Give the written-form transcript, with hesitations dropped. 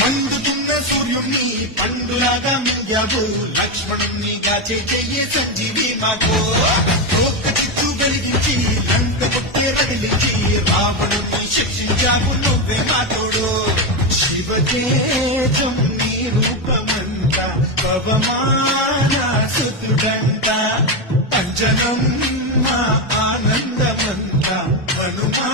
మండుతున్న సూర్యుణ్ణి పండులాగా మింగావు, లక్ష్మణుణ్ణిగా చెయ్యి సంజీవి మాకు. ఒక్క చిత్తు వెలిగించి లంక కొట్టే రగిలించి రావణుణ్ణి శిక్షించావు నువ్వే మాతోడు. శివతేజం నీ రూపమంట, పవమాన సుతుడంట, అంజనం మా ఆనందమంత, హనుమా